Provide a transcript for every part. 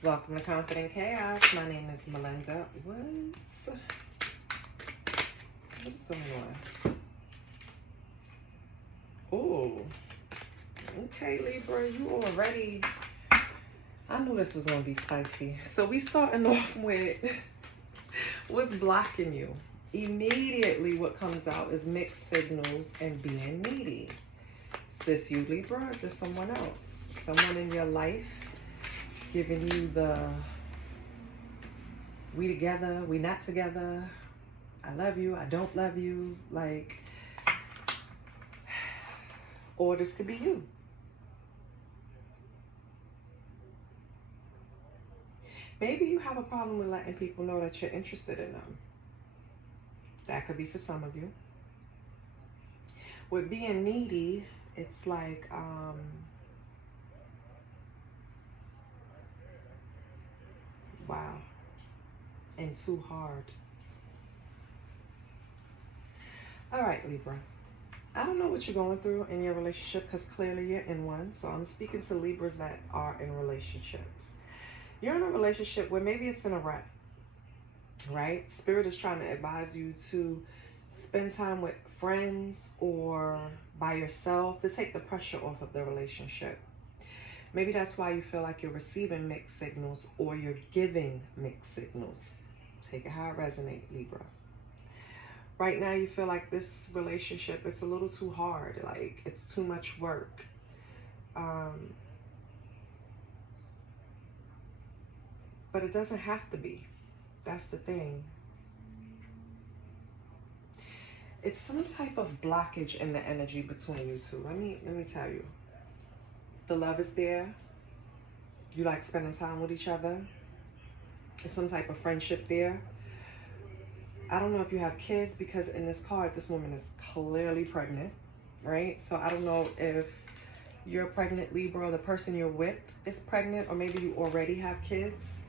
Welcome to Confident Chaos. My name is Melinda. What's going on? Oh, okay, Libra, you already. I knew this was gonna be spicy. So we starting off with what's blocking you. Immediately, what comes out is mixed signals and being needy. Is this you, Libra? Or is this someone else? Someone in your life giving you the we together, we not together, I love you, I don't love you, like, or this could be you. Maybe you have a problem with letting people know that you're interested in them. That could be for some of you. With being needy, it's like, wow, and too hard. All right, Libra. I don't know what you're going through in your relationship because clearly you're in one. So I'm speaking to Libras that are in relationships. You're in a relationship where maybe it's in a rut, right? Spirit is trying to advise you to spend time with friends or by yourself to take the pressure off of the relationship. Maybe that's why you feel like you're receiving mixed signals or you're giving mixed signals. Take it how it resonates, Libra. Right now you feel like this relationship, it's a little too hard. Like it's too much work. But it doesn't have to be. That's the thing. It's some type of blockage in the energy between you two. Let me tell you. The love is there. You like spending time with each other. There's some type of friendship there. I don't know if you have kids because in this card, this woman is clearly pregnant, right? So I don't know if you're pregnant, Libra, or the person you're with is pregnant, or maybe you already have kids.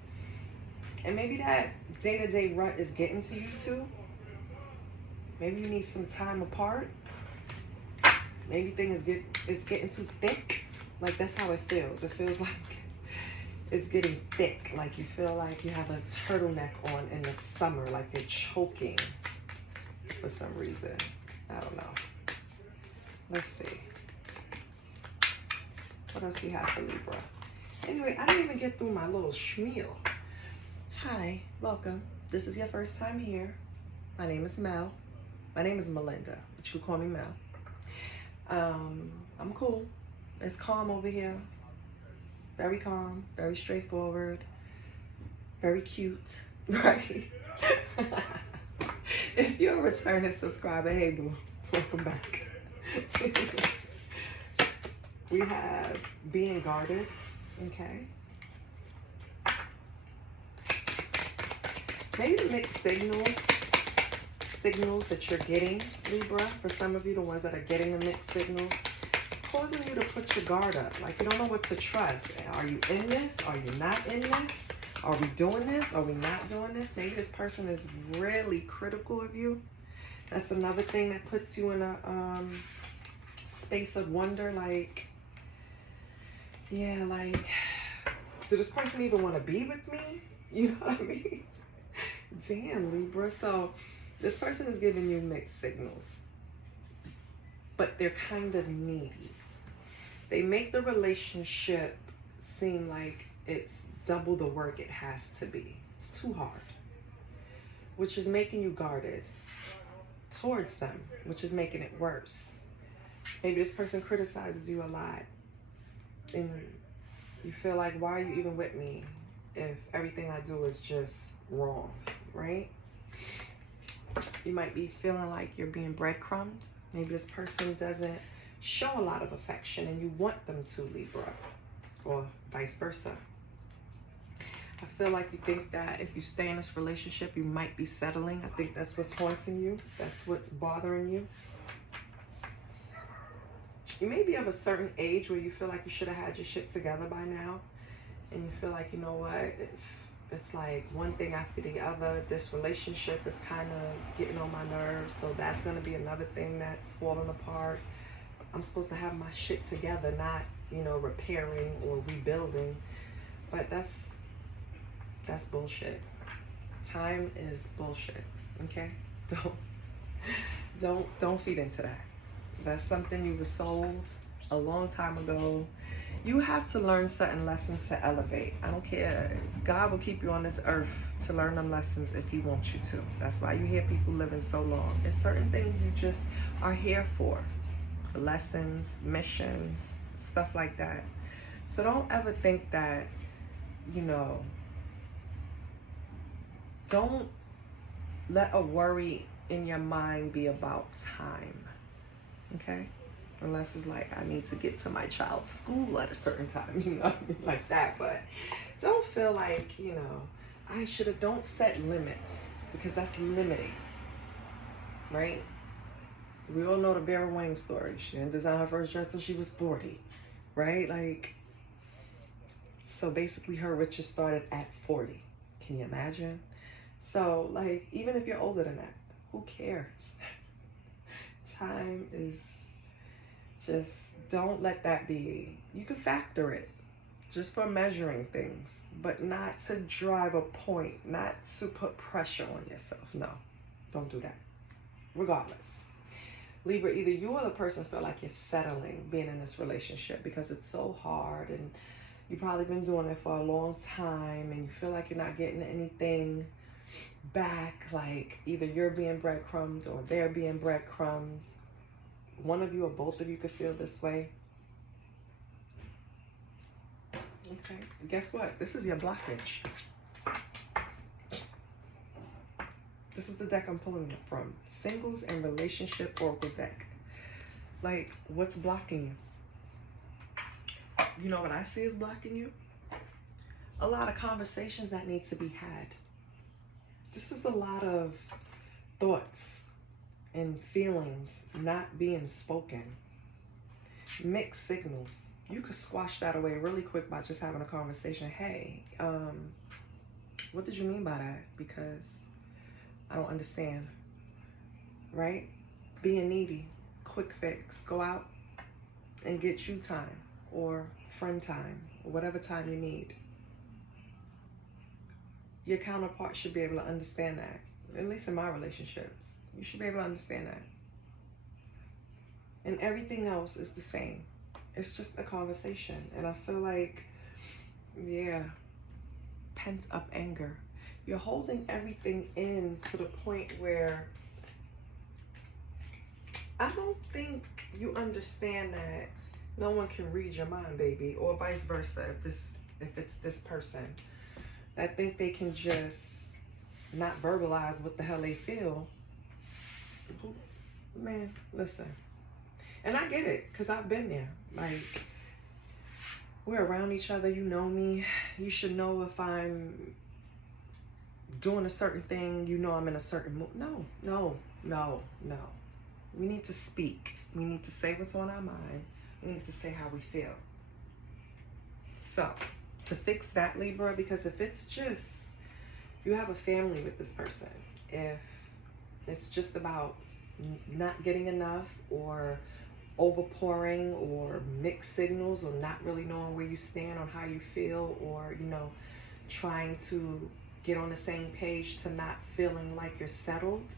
And maybe that day-to-day rut is getting to you too. Maybe you need some time apart. Maybe things it's getting too thick. Like that's how it feels. It feels like it's getting thick. Like you feel like you have a turtleneck on in the summer, like you're choking for some reason. I don't know. Let's see. What else we have for Libra? Anyway, I didn't even get through my little schmeal. Hi, welcome. This is your first time here. My name is Mel. My name is Melinda, but you can call me Mel. I'm cool. It's calm over here. Very calm, very straightforward, very cute, right? If you're a returning subscriber, hey boo, welcome back. We have being guarded, okay? Maybe the mixed signals that you're getting, Libra, for some of you, the ones that are getting the mixed signals, it's causing you to put your guard up. Like you don't know what to trust. Are you in this? Are you not in this? Are we doing this? Are we not doing this? Maybe this person is really critical of you. That's another thing that puts you in a space of wonder. Like, yeah, like, do this person even want to be with me? You know what I mean? Damn, Libra. So this person is giving you mixed signals, but they're kind of needy. They make the relationship seem like it's double the work it has to be. It's too hard, which is making you guarded towards them, which is making it worse. Maybe this person criticizes you a lot and you feel like, why are you even with me if everything I do is just wrong, right? You might be feeling like you're being breadcrumbed. Maybe this person doesn't show a lot of affection and you want them to, Libra, or vice versa. I feel like you think that if you stay in this relationship, you might be settling. I think that's what's haunting you. That's what's bothering you. You may be of a certain age where you feel like you should have had your shit together by now. And you feel like, you know what, it's like one thing after the other. This relationship is kind of getting on my nerves. So that's going to be another thing that's falling apart. I'm supposed to have my shit together, not, you know, repairing or rebuilding. But that's That's bullshit. Time is bullshit. Okay? Don't feed into that. That's something you were sold a long time ago. You have to learn certain lessons to elevate. I don't care. God will keep you on this earth to learn them lessons if he wants you to. That's why you hear people living so long. It's certain things you just are here for. Lessons, missions, stuff like that. So don't ever think that, you know, don't let a worry in your mind be about time. Okay? Unless it's like, I need to get to my child's school at a certain time, you know, like that. But don't feel like, you know, don't set limits, because that's limiting, right? We all know the Vera Wang story. She didn't design her first dress till she was 40, right? Like, so basically her riches started at 40. Can you imagine? So, like, even if you're older than that, who cares? Time is just, don't let that be. You can factor it just for measuring things, but not to drive a point, not to put pressure on yourself. No, don't do that. Regardless. Libra, either you or the person feel like you're settling being in this relationship because it's so hard and you've probably been doing it for a long time and you feel like you're not getting anything back, like either you're being breadcrumbed or they're being breadcrumbed. One of you or both of you could feel this way. Okay, guess what? This is your blockage. This is the deck I'm pulling from. Singles and Relationship Oracle deck. Like, what's blocking you? You know what I see is blocking you? A lot of conversations that need to be had. This is a lot of thoughts and feelings not being spoken. Mixed signals. You could squash that away really quick by just having a conversation. Hey, what did you mean by that? Because I don't understand, right? Being needy, quick fix. Go out and get you time or friend time or whatever time you need. Your counterpart should be able to understand that. At least in my relationships, you should be able to understand that. And everything else is the same. It's just a conversation. And I feel like, yeah, pent up anger. You're holding everything in to the point where I don't think you understand that no one can read your mind, baby, or vice versa. If it's this person, I think they can just not verbalize what the hell they feel. Man, listen. And I get it, because I've been there. Like, we're around each other. You know me. You should know if I'm doing a certain thing. You know I'm in a certain mood. No. We need to speak. We need to say what's on our mind. We need to say how we feel. So, to fix that, Libra, because if it's just, you have a family with this person, if it's just about not getting enough or overpouring or mixed signals or not really knowing where you stand on how you feel, or, you know, trying to get on the same page to not feeling like you're settled,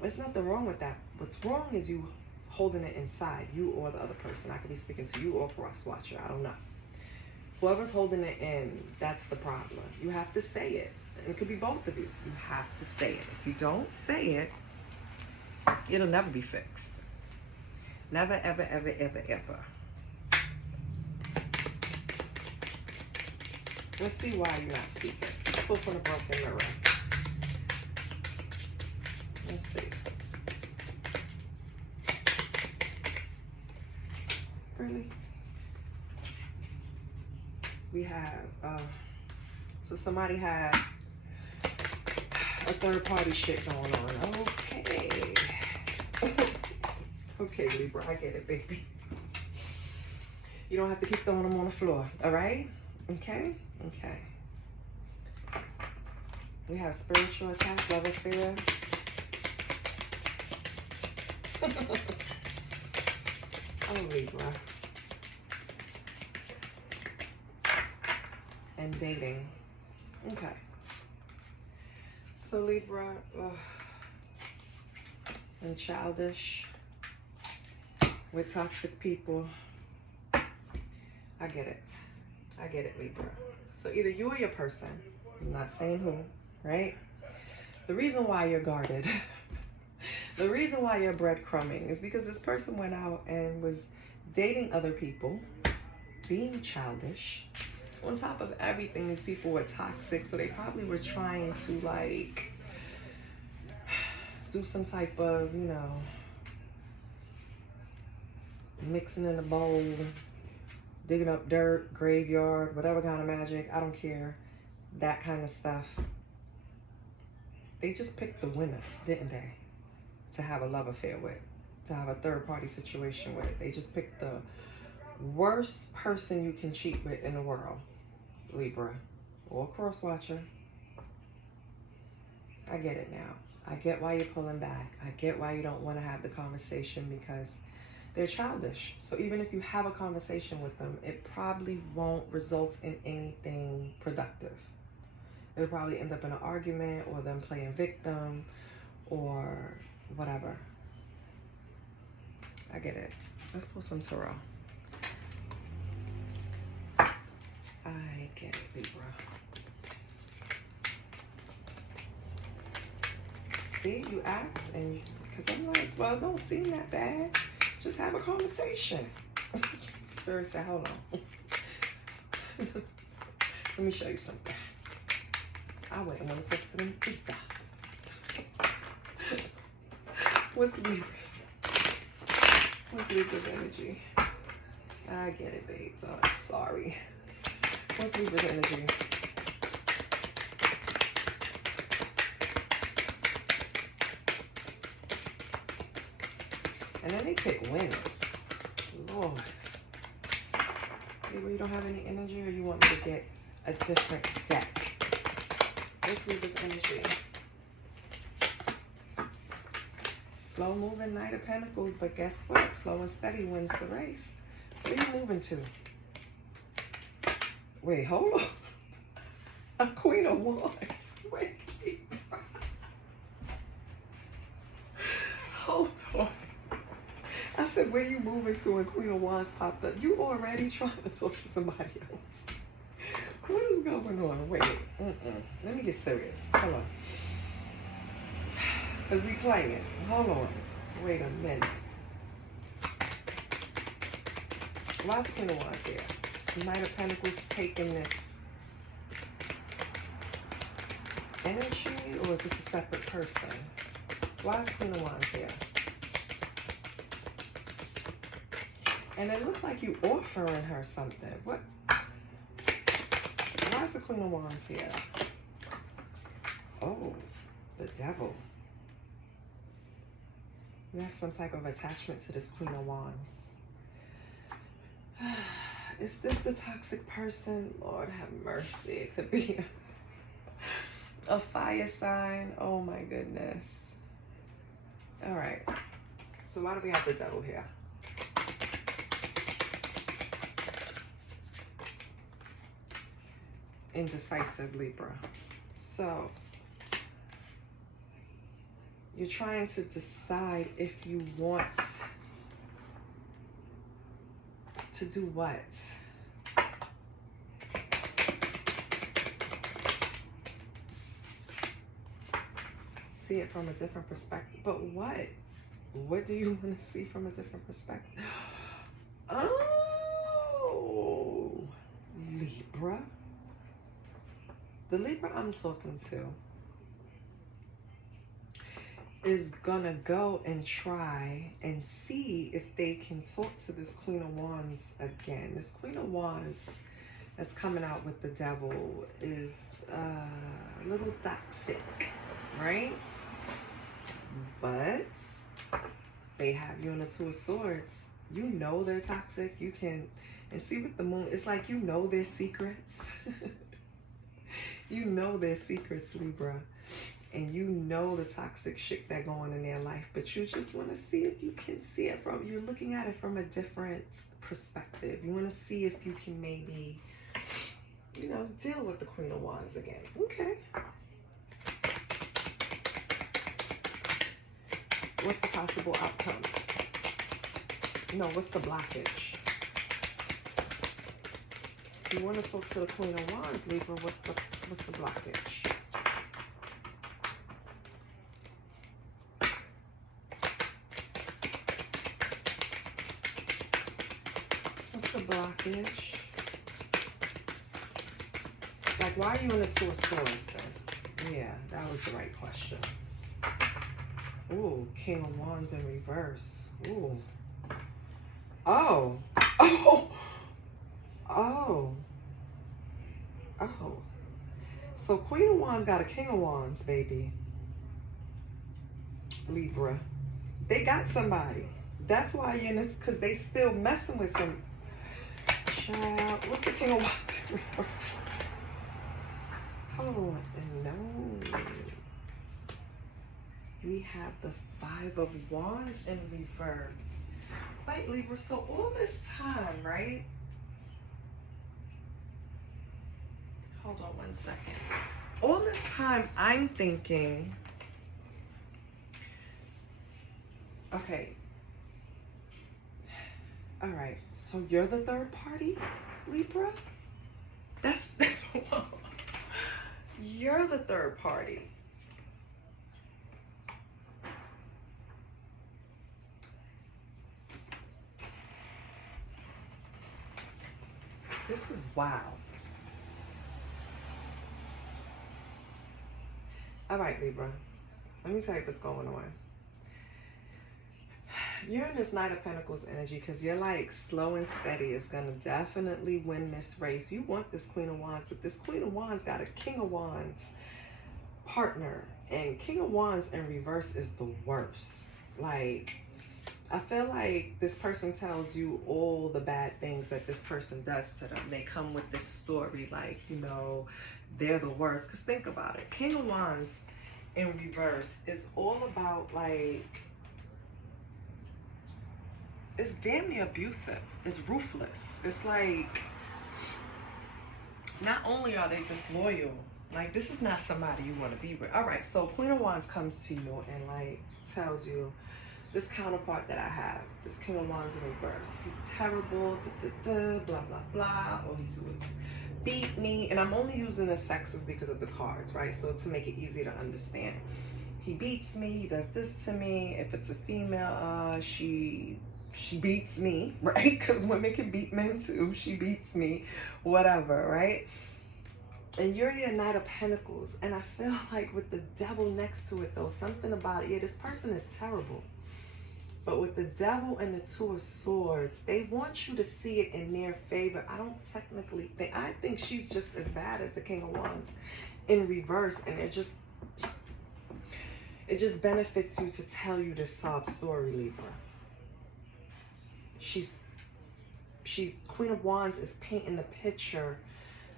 there's nothing wrong with that. What's wrong is you holding it inside, you or the other person. I could be speaking to you or cross watcher, I don't know. Whoever's holding it in, that's the problem. You have to say it. It could be both of you. You have to say it. If you don't say it, it'll never be fixed. Never, ever, ever, ever, ever. Let's see why you're not speaking. Pull from the broken mirror. Let's see. Really? We have, so somebody had a third party shit going on. Okay. Okay, Libra, I get it, baby. You don't have to keep throwing them on the floor, all right? Okay? Okay. We have spiritual attack, love affair. Oh, Libra. And dating. Okay. So Libra, and childish with toxic people. I get it. I get it, Libra. So either you or your person, I'm not saying who, right? The reason why you're guarded, the reason why you're breadcrumbing is because this person went out and was dating other people, being childish. On top of everything, these people were toxic, so they probably were trying to like do some type of, you know, mixing in a bowl, digging up dirt, graveyard, whatever kind of magic, I don't care, that kind of stuff. They just picked the winner, didn't they? To have a love affair with, to have a third party situation with. They just picked the worst person you can cheat with in the world, Libra, or cross watcher. I get it now. I get why you're pulling back. I get why you don't want to have the conversation, because they're childish. So even if you have a conversation with them, it probably won't result in anything productive. It'll probably end up in an argument or them playing victim or whatever. I get it. Let's pull some tarot. I get it, Libra. See, you ask, and because I'm like, well, don't seem that bad. Just have a conversation. Spirit said, hold on. Let me show you something. I wouldn't want to talk to them either. What's Libra's? What's Libra's energy? I get it, babes. Oh, sorry. What's Libra's energy? And then they pick winners. Lord. Libra, you don't have any energy, or you want me to get a different deck? Let's leave this energy. Slow moving Knight of Pentacles, but guess what? Slow and steady wins the race. Where are you moving to? Wait, hold on. A Queen of Wands. Wait. Hold on. I said, where you moving to? And Queen of Wands popped up. You already trying to talk to somebody else. What is going on? Wait. Let me get serious. Hold on. Because we playing. Hold on. Wait a minute. Why is the Queen of Wands here? Is Knight of Pentacles taking this energy, or is this a separate person? Why is the Queen of Wands here? And it looked like you offering her something. What? Why is the Queen of Wands here? Oh, the Devil. You have some type of attachment to this Queen of Wands. Is this the toxic person? Lord have mercy. It could be a fire sign. Oh my goodness. All right. So why do we have the Devil here? Indecisive, Libra. So you're trying to decide if you want to do what? See it from a different perspective. But what? What do you want to see from a different perspective? Oh, Libra. The Libra I'm talking to is gonna go and try and see if they can talk to this Queen of Wands again. This Queen of Wands that's coming out with the Devil is a little toxic, right? But they have you on the Two of Swords. You know they're toxic. You can, and see with the Moon, it's like you know their secrets. You know their secrets, Libra. And you know the toxic shit that go on in their life, but you just want to see if you can see it from, you're looking at it from a different perspective. You want to see if you can maybe, you know, deal with the Queen of Wands again. Okay. What's the possible outcome? No, what's the blockage? If you want to talk to the Queen of Wands, Libra, what's the blockage? What's the blockage? Like, why are you in the Two of Swords then? Yeah, that was the right question. Ooh, King of Wands in reverse. Ooh. Oh. Oh. Oh. Oh. So Queen of Wands got a King of Wands, baby. Libra. They got somebody. That's why you're in this, because they still messing with some child. What's the King of Wands in reverse? Hold on. No. We have the Five of Wands in reverse. Wait, Libra, so all this time, right? Hold on one second. All this time, I'm thinking, okay. All right, so you're the third party, Libra? That's you're the third party. This is wild. All right, Libra. Let me tell you what's going on. You're in this Knight of Pentacles energy because you're like slow and steady. It's going to definitely win this race. You want this Queen of Wands, but this Queen of Wands got a King of Wands partner. And King of Wands in reverse is the worst. Like, I feel like this person tells you all the bad things that this person does to them. They come with this story like, you know, they're the worst. Because think about it. King of Wands in reverse is all about like, it's damn near abusive. It's ruthless. It's like, not only are they disloyal, like this is not somebody you want to be with. All right, so Queen of Wands comes to you and like tells you, this counterpart that I have, this King of Wands in reverse, he's terrible, blah, blah, blah, or he's beat me. And I'm only using the sexes because of the cards, right? So to make it easy to understand. He beats me, he does this to me. If it's a female, she beats me, right? Because women can beat men too. She beats me, whatever, right? And you're your Knight of Pentacles. And I feel like with the Devil next to it though, something about it, yeah, this person is terrible. But with the Devil and the Two of Swords, they want you to see it in their favor. I don't technically think, I think she's just as bad as the King of Wands in reverse. And it just benefits you to tell you this sob story, Libra. She's Queen of Wands is painting the picture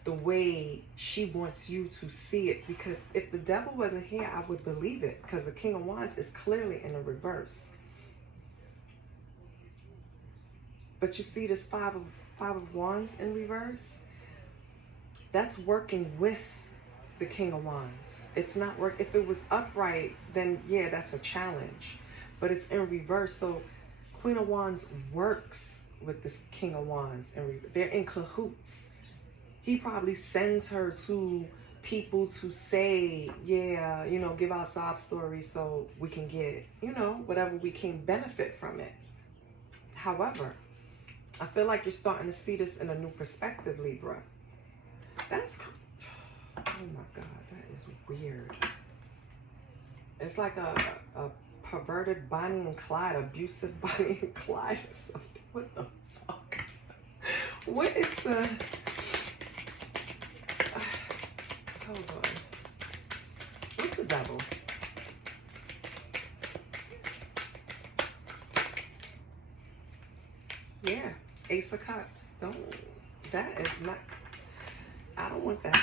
the way she wants you to see it. Because if the Devil wasn't here, I would believe it. Because the King of Wands is clearly in the reverse. But you see this Five of Wands in reverse? That's working with the King of Wands. It's not work. If it was upright, then yeah, that's a challenge. But it's in reverse. So Queen of Wands works with this King of Wands. And they're in cahoots. He probably sends her to people to say, yeah, you know, give our sob stories so we can get, you know, whatever we can benefit from it. However, I feel like you're starting to see this in a new perspective, Libra. That's, oh my God, that is weird. It's like a perverted Bonnie and Clyde, abusive Bonnie and Clyde or something. What the fuck? What is the, hold on. What's the Devil? Yeah, Ace of Cups. Don't, that is not, I don't want that.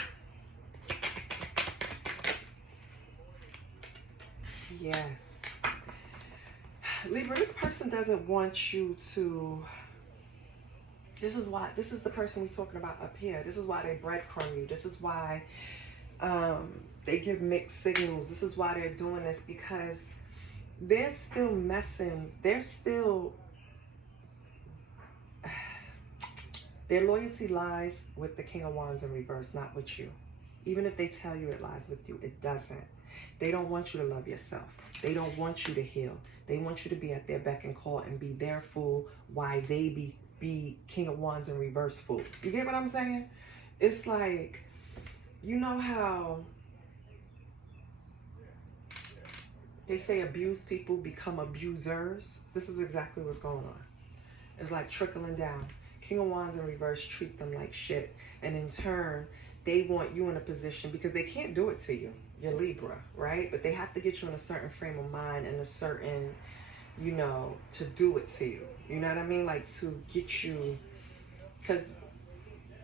Yes. Libra, this person doesn't want you to, this is why, this is the person we're talking about up here. This is why they breadcrumb you. This is why they give mixed signals. This is why they're doing this, because they're still messing. They're still, their loyalty lies with the King of Wands in reverse, not with you. Even if they tell you it lies with you, it doesn't. They don't want you to love yourself. They don't want you to heal. They want you to be at their beck and call and be their fool while they be King of Wands in reverse fool. You get what I'm saying? It's like, you know how they say abused people become abusers? This is exactly what's going on. It's like trickling down. King of Wands in reverse treat them like shit. And in turn, they want you in a position, because they can't do it to you. You're Libra, right? But they have to get you in a certain frame of mind and a certain, you know, to do it to you. You know what I mean? Like to get you, because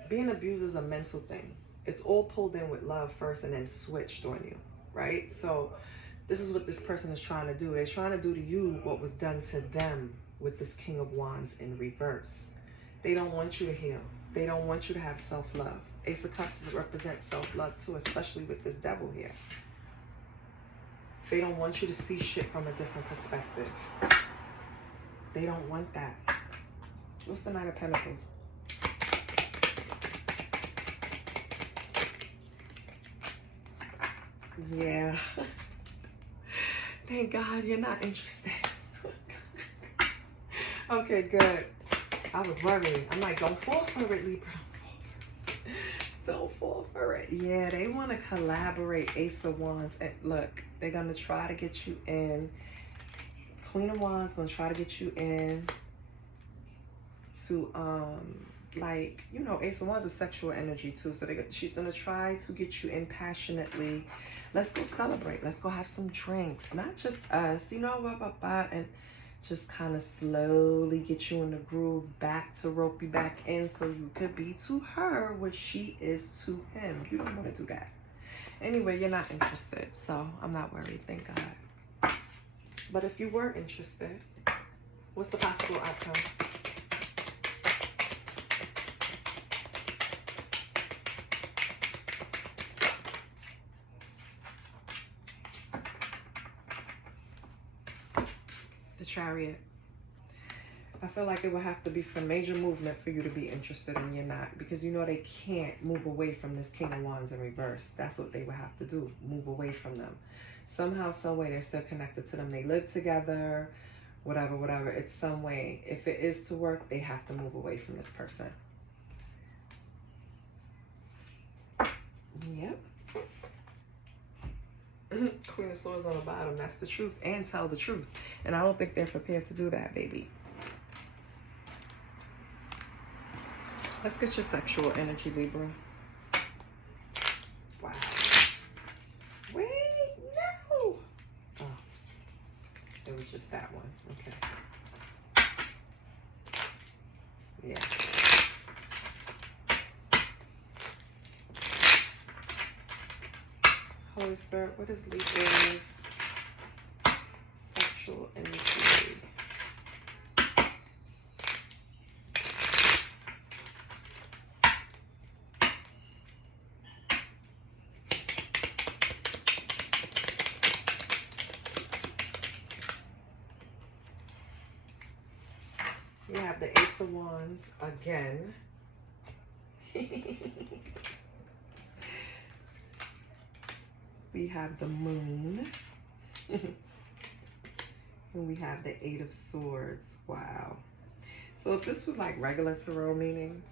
being abused is a mental thing. It's all pulled in with love first and then switched on you, right? So this is what this person is trying to do. They're trying to do to you what was done to them with this King of Wands in reverse. They don't want you to heal. They don't want you to have self-love. Ace of Cups represents self-love too, especially with this devil here. They don't want you to see shit from a different perspective. They don't want that. What's the Knight of Pentacles? Yeah. Thank God you're not interested. Okay, good. I was worried. I'm like, don't fall for it, Libra. Don't fall for it. Yeah, they want to collaborate. Ace of Wands. And look, they're going to try to get you in. Queen of Wands going to try to get you in to, like, you know, Ace of Wands is sexual energy too. So she's going to try to get you in passionately. Let's go celebrate. Let's go have some drinks. Not just us, you know, and just kind of slowly get you in the groove, back to rope you back in so you could be to her what she is to him. You don't want to do that. Anyway, you're not interested, so I'm not worried, thank God. But if you were interested, what's the possible outcome? The Chariot. I feel like it would have to be some major movement for you to be interested, and you're not, because you know they can't move away from this King of Wands in reverse. That's what they would have to do, move away from them. Somehow, some way, they're still connected to them. They live together, whatever, whatever. It's some way. If it is to work, they have to move away from this person. Yep. Queen of Swords on the bottom. That's the truth. And tell the truth. And I don't think they're prepared to do that, baby. Let's get your sexual energy, Libra. Wow. Wait, no. Oh, it was just that one. Okay. Yeah. Holy Spirit, what is Libra's sexual energy? We have the Ace of Wands again. We have the Moon. And we have the Eight of Swords. Wow. So if this was like regular tarot meanings,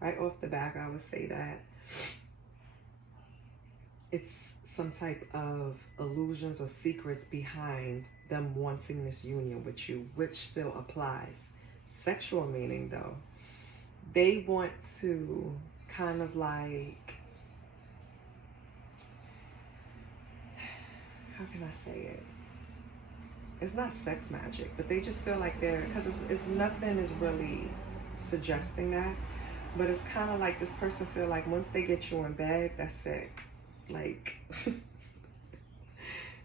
right off the back, I would say that it's some type of illusions or secrets behind them wanting this union with you, which still applies. Sexual meaning, though, they want to kind of like, how can I say it? It's not sex magic, but they just feel like they're, because it's nothing is really suggesting that, but it's kind of like this person feel like once they get you in bed, that's it. Like,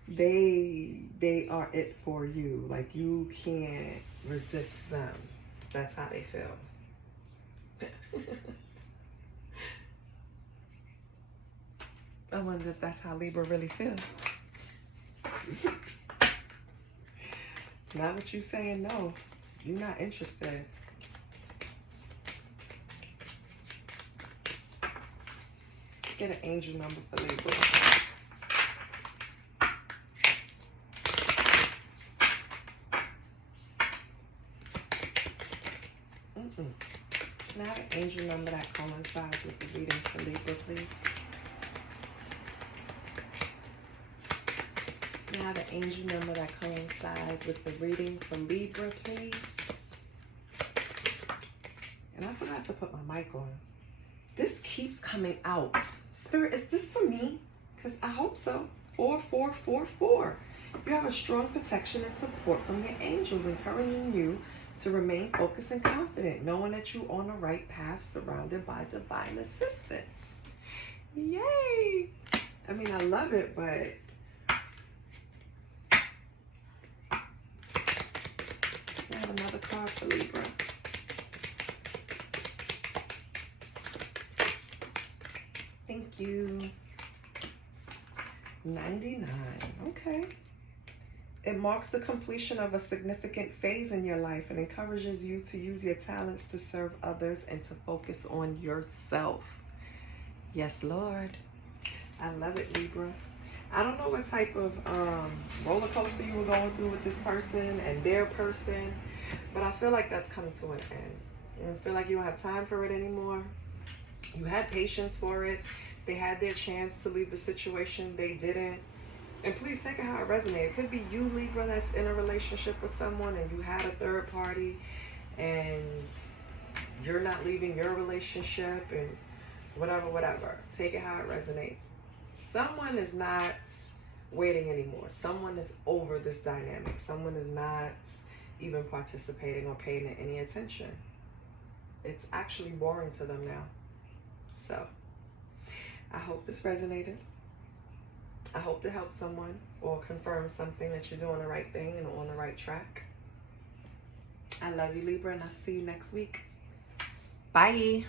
they are it for you. Like, you can't resist them. That's how they feel. I wonder if that's how Libra really feel. Not what you saying no. You're not interested. Let's get an angel number for Libra. Can I have an angel number that coincides with the reading for Libra, please? Can I have an angel number that coincides with the reading for Libra, please? And I forgot to put my mic on. This keeps coming out. Spirit, is this for me? Because I hope so. 4444. You have a strong protection and support from your angels, encouraging you to remain focused and confident, knowing that you're on the right path, surrounded by divine assistance. Yay! I mean, I love it, but I have another card for Libra. Thank you. 99. Okay. It marks the completion of a significant phase in your life and encourages you to use your talents to serve others and to focus on yourself. Yes, Lord. I love it, Libra. I don't know what type of roller coaster you were going through with this person and their person, but I feel like that's coming to an end. I feel like you don't have time for it anymore. You had patience for it. They had their chance to leave the situation. They didn't. And please take it how it resonates. It could be you, Libra, that's in a relationship with someone and you had a third party and you're not leaving your relationship and whatever. Take it how it resonates. Someone is not waiting anymore. Someone is over this dynamic. Someone is not even participating or paying it any attention. It's actually boring to them now. So I hope this resonated. I hope to help someone or confirm something that you're doing the right thing and on the right track. I love you, Libra, and I'll see you next week. Bye.